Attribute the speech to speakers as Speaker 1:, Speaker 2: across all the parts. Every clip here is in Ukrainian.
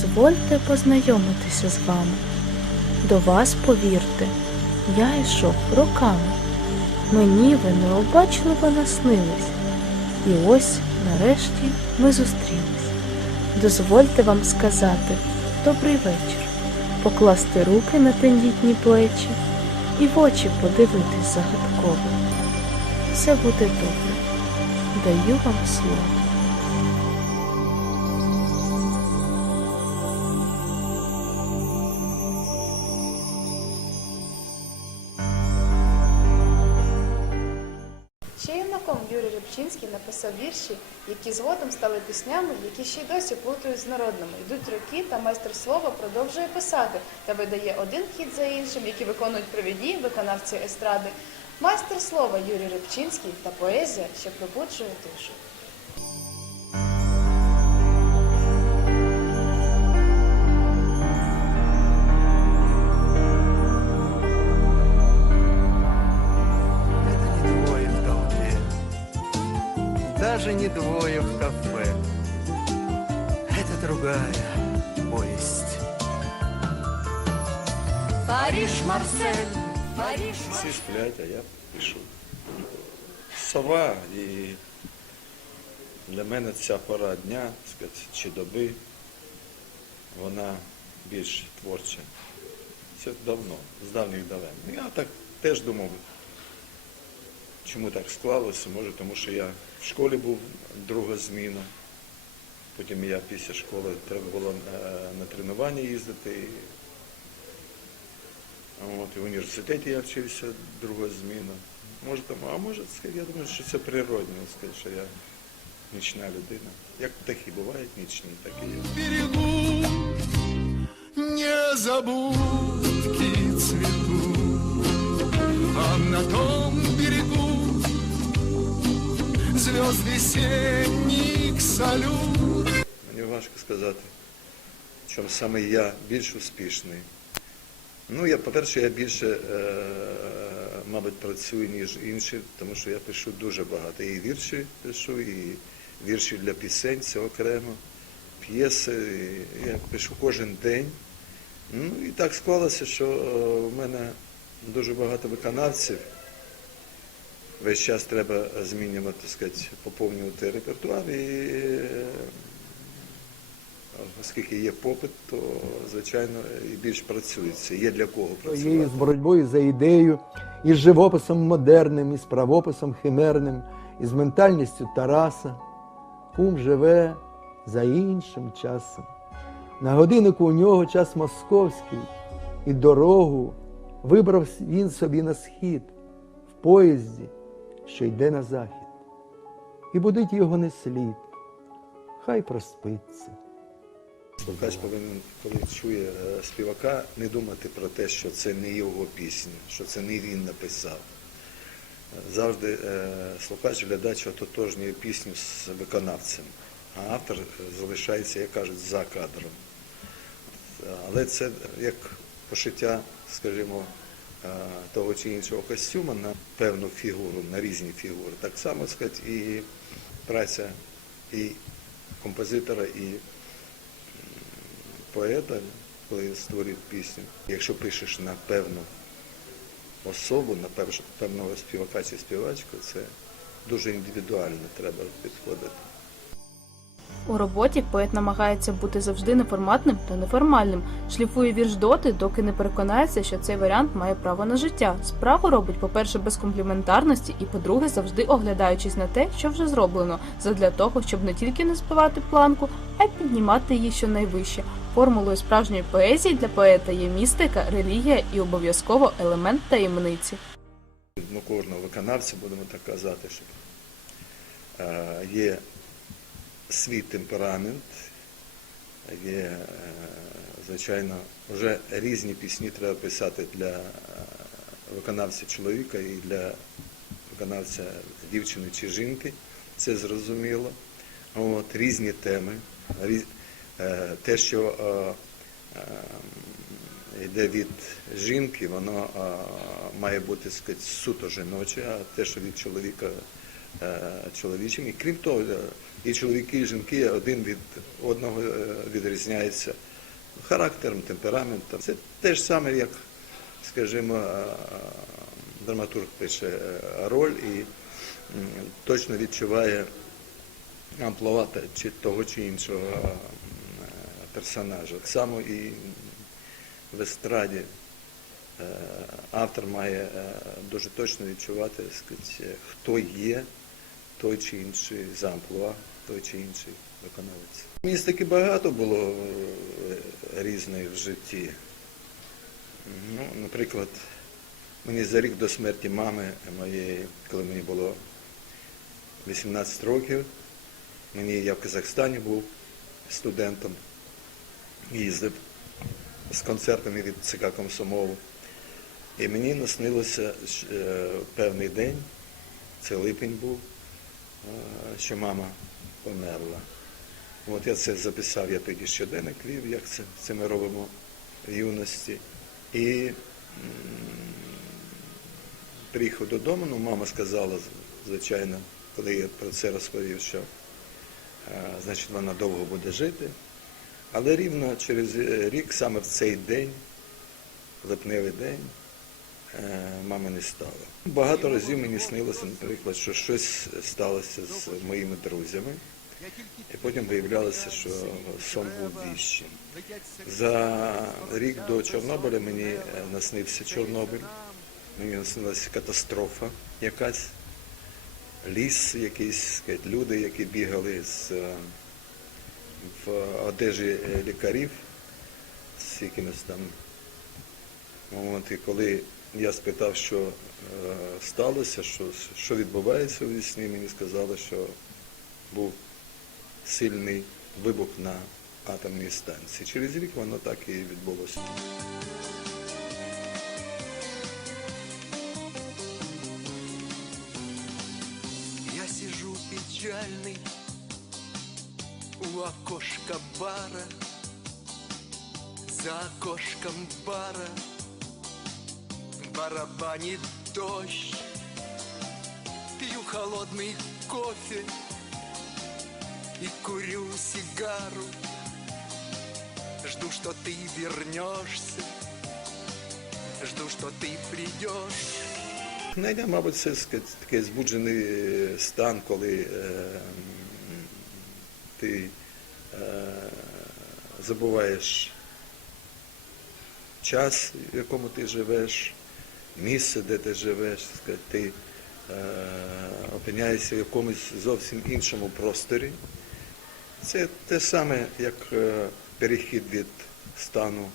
Speaker 1: Дозвольте познайомитися з вами. До вас, повірте, я йшов роками. Мені ви необачливо наснились. І ось, нарешті, ми зустрілись. Дозвольте вам сказати добрий вечір, покласти руки на тендітні плечі і в очі подивитись загадково. Все буде добре. Даю вам слово.
Speaker 2: Юрій написав вірші, які згодом стали піснями, які ще й досі плутають з народними. Йдуть роки, та майстер слова продовжує писати та видає один хід за іншим, які виконують провідні виконавці естради. Майстер слова Юрій Рибчинський та поезія, що пробуджує душу.
Speaker 3: Марсель, Париж,
Speaker 4: Всі сплять, а я пишу. Сова і для мене ця пора дня, сказати, чи доби, вона більш творча. Це давно, з давніх давен. Я так теж думав, чому так склалося, може, тому що я в школі був друга зміна. Потім я після школи треба було е, на тренування їздити. От, і в університеті я вчився, друга зміна. Може, тому, а може, я думаю, що це природне, сказати, що я нічна людина. Як птахи бувають нічні, так і я.
Speaker 5: берегу незабудки цветут, а на том берегу звезды сенник салют.
Speaker 4: Мені важко сказати, в чому саме я більш успішний. Ну, я, по-перше, я більше, е, мабуть, працюю, ніж інші, тому що я пишу дуже багато. І вірші пишу, і вірші для пісень, це окремо, п'єси. Я пишу кожен день. Ну і так склалося, що е, в мене дуже багато виконавців. Весь час треба змінювати, так сказати, поповнювати репертуар. І е, оскільки є попит, то звичайно і більш працюється. Є для кого
Speaker 6: Є
Speaker 4: працювати.
Speaker 6: з боротьбою за ідею, із живописом модерним, із правописом химерним, із ментальністю Тараса. Кум живе за іншим часом. На годиннику у нього час московський, і дорогу вибрав він собі на схід, в поїзді, що йде на захід. І будить його не слід, хай проспиться.
Speaker 4: Слухач повинен, коли чує е, співака, не думати про те, що це не його пісня, що це не він написав. Завжди е, слухач, глядач ототожнює пісню з виконавцем, а автор е, залишається, як кажуть, за кадром. Але це як пошиття, скажімо, того чи іншого костюма на певну фігуру, на різні фігури. Так само сказати, і праця і композитора, і поета, коли створює пісню. Якщо пишеш на певну особу, на пев- певного співака чи співачку, це дуже індивідуально треба підходити.
Speaker 1: У роботі поет намагається бути завжди неформатним та неформальним, шліфує вірш доти, доки не переконається, що цей варіант має право на життя. Справу робить, по-перше, без компліментарності, і по-друге, завжди оглядаючись на те, що вже зроблено, задля того, щоб не тільки не збивати планку, а й піднімати її щонайвище. Формулою справжньої поезії для поета є містика, релігія і обов'язково елемент таємниці.
Speaker 4: Ну, кожного виконавця, будемо так казати, що е, є свій темперамент, є, е, звичайно, вже різні пісні треба писати для е, виконавця чоловіка і для виконавця дівчини чи жінки, це зрозуміло. От, різні теми, те, що е, е, йде від жінки, воно має бути сказати, суто жіноче, а те, що від чоловіка е, чоловічим. І крім того, е, і чоловіки, і жінки один від одного е, відрізняються характером, темпераментом. Це те ж саме, як, скажімо, е, драматург пише е, роль і точно відчуває амплуа та- чи того чи іншого е, персонажа. Так само і в естраді е, автор має е, дуже точно відчувати сказати, хто є той чи інший за амплуа, той чи інший виконавець. Місць таки багато було е, різних в житті. Ну, наприклад, мені за рік до смерті мами моєї, коли мені було 18 років, мені я в Казахстані був студентом, їздив з концертами від ЦК Комсомолу. І мені наснилося е, певний день, це липень був, е, що мама померла. От я це записав, я тоді щоденник вів, як це, це ми робимо в юності. І приїхав додому, ну мама сказала, звичайно, коли я про це розповів, що е, значить вона довго буде жити. Але рівно через е, рік, саме в цей день, липневий день, е, мами не стало. Багато разів мені снилося, наприклад, що щось сталося з моїми друзями, і потім виявлялося, що сон був віщим. За рік до Чорнобиля мені е, наснився Чорнобиль, мені наснилася катастрофа якась, ліс якийсь, люди, які бігали з, в одежі е, лікарів з якимось там. От, коли я спитав, що е, сталося, що, що відбувається у вісні, мені сказали, що був сильний вибух на атомній станції. Через рік воно так і відбулося.
Speaker 5: Я сижу печальный у окошка бара, за окошком бара барабанит дождь, пью холодный кофе и курю сигару, жду, что ты вернешься, жду, что ты придешь.
Speaker 4: Натхнення, мабуть, це такий збуджений стан, коли е, ти забуваєш час, в якому ти живеш, місце, де ти живеш, ти е, опиняєшся в якомусь зовсім іншому просторі. Це те саме, як е, перехід від стану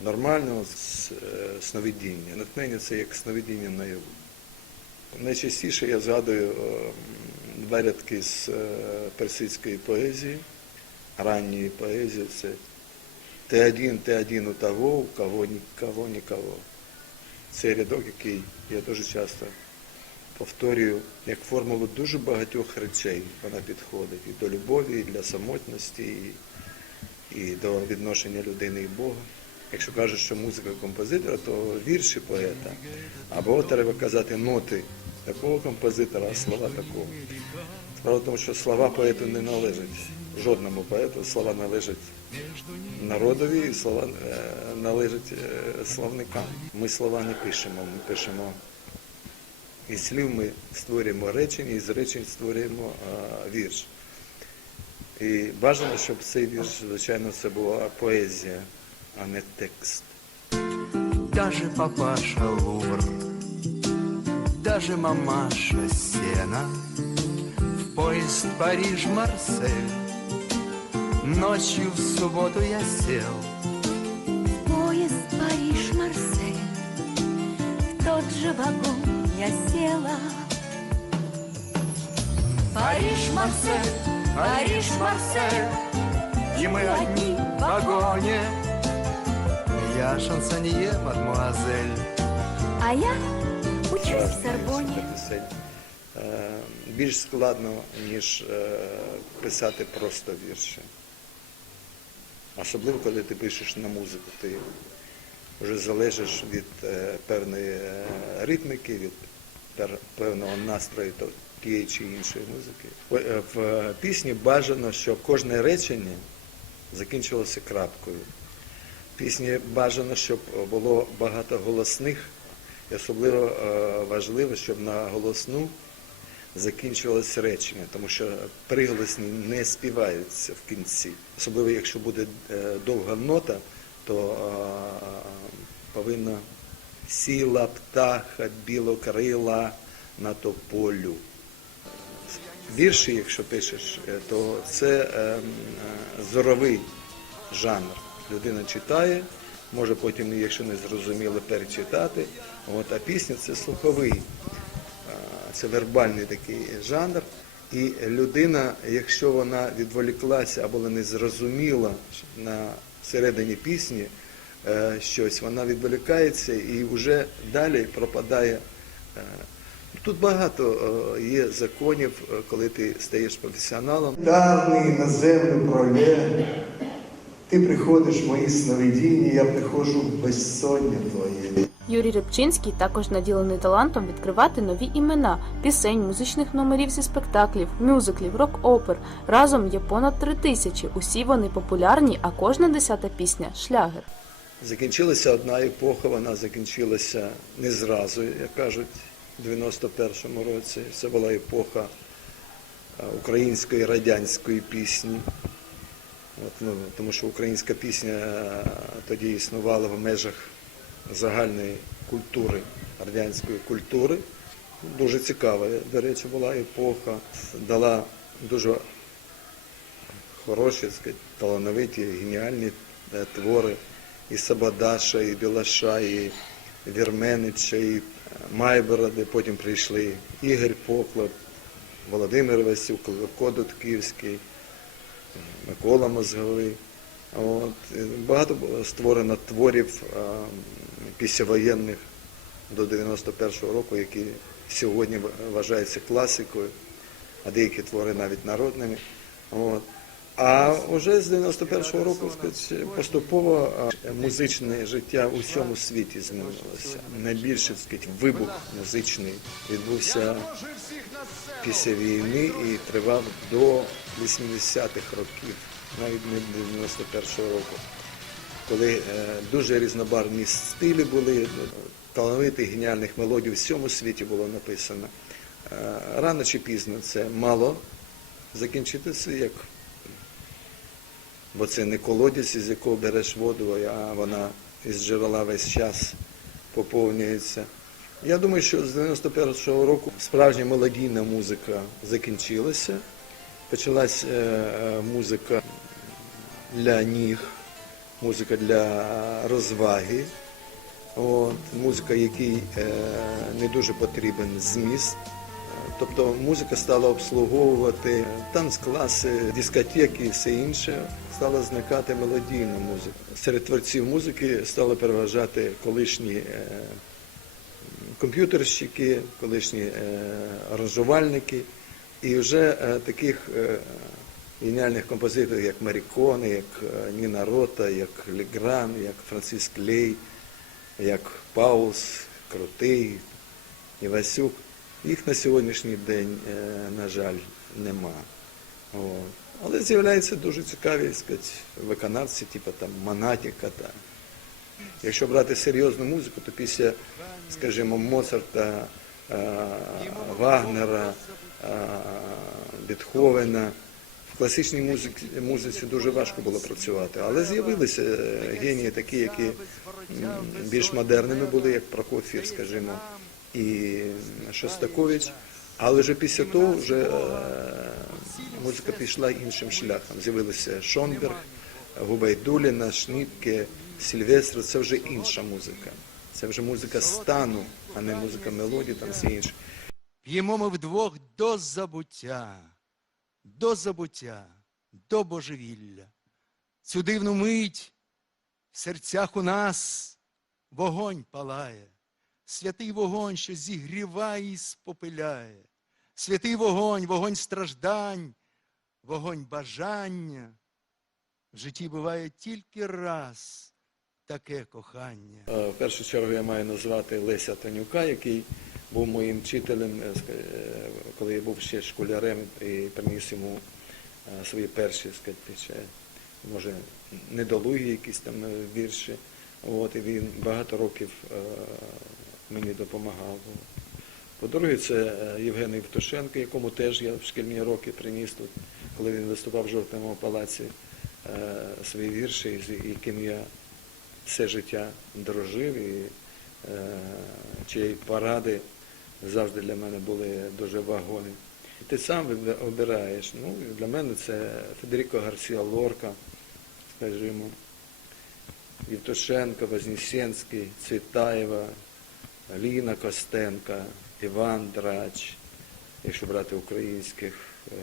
Speaker 4: нормального е, сновидіння. Натхнення це як сновидіння наяву. Найчастіше я згадую е, м, два рядки з е, персидської поезії, ранньої поезії. Це ти один, ти один у того, у кого нікого, нікого. Це рядок, який я дуже часто повторюю як формулу дуже багатьох речей. Вона підходить і до любові, і для самотності, і, і до відношення людини і Бога. Якщо кажуть, що музика композитора, то вірші поета. Або треба казати ноти такого композитора, а слова такого. Справа в тому, що слова поету не належать жодному поету, слова належать народові, слова е, належать е, словникам. Ми слова не пишемо, ми пишемо із слів ми створюємо речення, і з речень створюємо а, вірш. І бажано, щоб цей вірш, звичайно, це була поезія, а не текст.
Speaker 5: Даже папаша Лувр, даже мамаша Сена, в поезд Париж-Марсель. Ночью в субботу я сел,
Speaker 3: Поезд Париж-Марсель В тот же вагон я села Париж-Марсель, Париж-Марсель
Speaker 5: и мы одни в вагоне. Я шансонье, мадмуазель.
Speaker 3: А я учусь в
Speaker 4: пісень. Е, Більш складно, ніж е, писати просто вірші. Особливо, коли ти пишеш на музику, ти вже залежиш від е, певної е, ритмики, від певного настрою тієї чи іншої музики. В- В пісні бажано, щоб кожне речення закінчилося крапкою. Пісні бажано, щоб було багато голосних, і особливо е, важливо, щоб на голосну закінчувалось речення, тому що приголосні не співаються в кінці. Особливо, якщо буде е, довга нота, то е, повинна сіла птаха білокрила на тополю. Вірші, якщо пишеш, то це е, м, е, зоровий жанр. Людина читає, може потім, якщо не зрозуміло, перечитати. От, а пісня це слуховий, це вербальний такий жанр. І людина, якщо вона відволіклася або не зрозуміла на середині пісні е, щось, вона відволікається і вже далі пропадає. е, Тут багато е, є законів, коли ти стаєш професіоналом.
Speaker 6: Дарний на землю пролє, ти приходиш в мої сновидіння, я приходжу в безсоння твоє.
Speaker 1: Юрій Рибчинський також наділений талантом відкривати нові імена пісень, музичних номерів зі спектаклів, мюзиклів, рок-опер. Разом є понад три тисячі. Усі вони популярні, а кожна десята пісня шлягер.
Speaker 4: Закінчилася одна епоха, вона закінчилася не зразу, як кажуть, в 91-му році. Це була епоха української радянської пісні. От, ну, тому що українська пісня е, тоді існувала в межах загальної культури, радянської культури. Дуже цікава, до речі, була епоха, дала дуже хороші, талановиті, геніальні е, твори і Сабадаша, і Білаша, і Вірменича, і е, Майбороди. Потім прийшли Ігор Поклад, Володимир Васюк, Левко Дудківський, Микола Мозговий. От. е, Багато створено творів післявоєнних до 91-го року, які сьогодні вважаються класикою, а деякі твори навіть народними. От. А вже з 91-го року поступово музичне життя у всьому світі змінилося. Найбільший сказати, вибух музичний відбувся після війни і тривав до 80-х років, навіть не 91-го року, коли е, дуже різнобарвні стилі були, талановитих геніальних мелодій у всьому світі було написано. Е, Рано чи пізно це мало закінчитися як бо це не колодязь, із якого береш воду, а вона із джерела весь час поповнюється. Я думаю, що з 91-го року справжня мелодійна музика закінчилася. Почалась е, е, музика для ніг, музика для розваги, от, музика, якій е, не дуже потрібен зміст. Тобто музика стала обслуговувати танцкласи, дискотеки і все інше. Стала зникати мелодійна музика. Серед творців музики стали переважати колишні е, комп'ютерщики, колишні е, аранжувальники. І вже е, таких геніальних композиторів, як Маріконе, як Ніна Рота, як Легран, як Франциск Лей, як Паулс, Крутий, Івасюк. Їх на сьогоднішній день, е, на жаль, нема. Але з'являються дуже цікаві сказати, виконавці, типу там Монатіка. Та. Якщо брати серйозну музику, то після, скажімо, Моцарта, е, Вагнера, е, Бетховена, в класичній музиці, музиці дуже важко було працювати. Але з'явилися генії такі, які більш модерними були, як Прокоф'єв, скажімо, і Шостакович. Але вже після того вже е, музика пішла іншим шляхом. З'явилися Шонберг, Губайдуліна, Шнітке, Сільвестр. Це вже інша музика. Це вже музика стану, а не музика мелодії, там все інше.
Speaker 5: П'ємо ми вдвох до забуття, до забуття, до божевілля. Цю дивну мить в серцях у нас вогонь палає, святий вогонь, що зігріває і спопиляє, святий вогонь, вогонь страждань, вогонь бажання. В житті буває тільки раз таке кохання.
Speaker 4: Е, В першу чергу я маю назвати Леся Танюка, який був моїм вчителем, е, е, коли я був ще школярем і приніс йому свої перші, ще, може, недолугі якісь там вірші. От, і він багато років мені допомагав. По-друге, це е, Євген Євтушенко, якому теж я в шкільні роки приніс тут, коли він виступав в жовтному палаці е, свої вірші, яким я все життя дружив, і е, чиї поради завжди для мене були дуже вагомі. Ти сам обираєш. Ну, для мене це Федеріко Гарсіа Лорка, скажімо, Євтушенко, Вознесенський, Цвітаєва, Ліна Костенка, Іван Драч, якщо брати українських, е,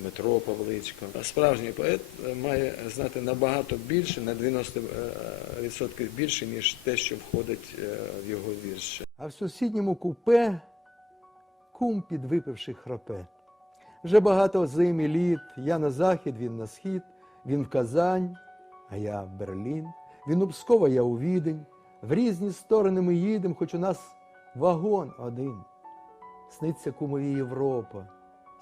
Speaker 4: Дмитро Павличко. Справжній поет е, має знати набагато більше, на 90% більше, ніж те, що входить е, в його вірші.
Speaker 5: А в сусідньому купе кум підвипивши храпе. Вже багато зим і літ, я на захід, він на схід, він в Казань, а я в Берлін. Він у Пскова, я у Відень. В різні сторони ми їдемо, хоч у нас вагон один. Сниться кумові Європа,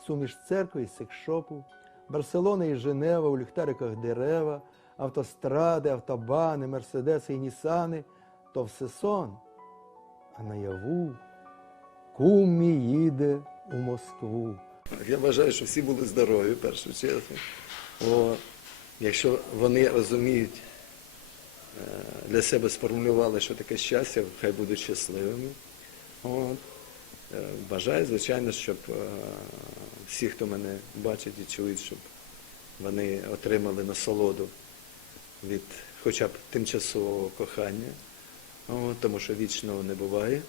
Speaker 5: суміш церкви і секшопу, Барселона і Женева, у ліхтариках дерева, автостради, автобани, мерседеси і нісани, то все сон. А наяву кум мій їде у Москву.
Speaker 4: Я вважаю, що всі були здорові, в першу чергу. О, якщо вони розуміють, для себе сформулювали, що таке щастя, хай будуть щасливими. От. Е, Бажаю, звичайно, щоб е, всі, хто мене бачить і чують, щоб вони отримали насолоду від хоча б тимчасового кохання, от, тому що вічного не буває.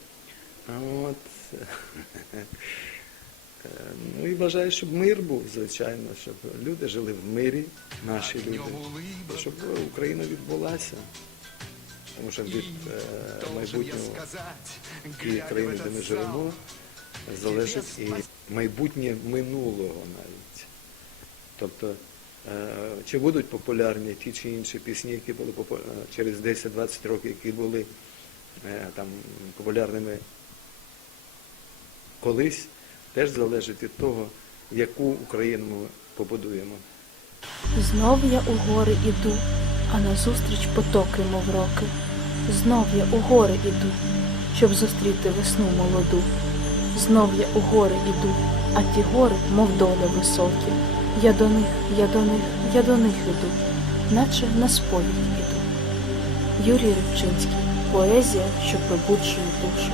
Speaker 4: От. Е, Ну і бажаю, щоб мир був, звичайно, щоб люди жили в мирі, наші люди, щоб Україна відбулася. Тому що від е, майбутнього тієї країни, де ми живемо, залежить і майбутнє минулого навіть. Тобто, е, чи будуть популярні ті чи інші пісні, які були попу- е, через 10-20 років, які були там популярними колись, теж залежить від того, яку Україну ми побудуємо.
Speaker 7: Знов я у гори іду, а назустріч потоки, мов роки. Знов я у гори іду, щоб зустріти весну молоду. Знов я у гори іду, а ті гори, мов доля високі. Я до них, я до них, я до них іду, наче на сповідь іду. Юрій Рибчинський. Поезія, що пробуджує душу.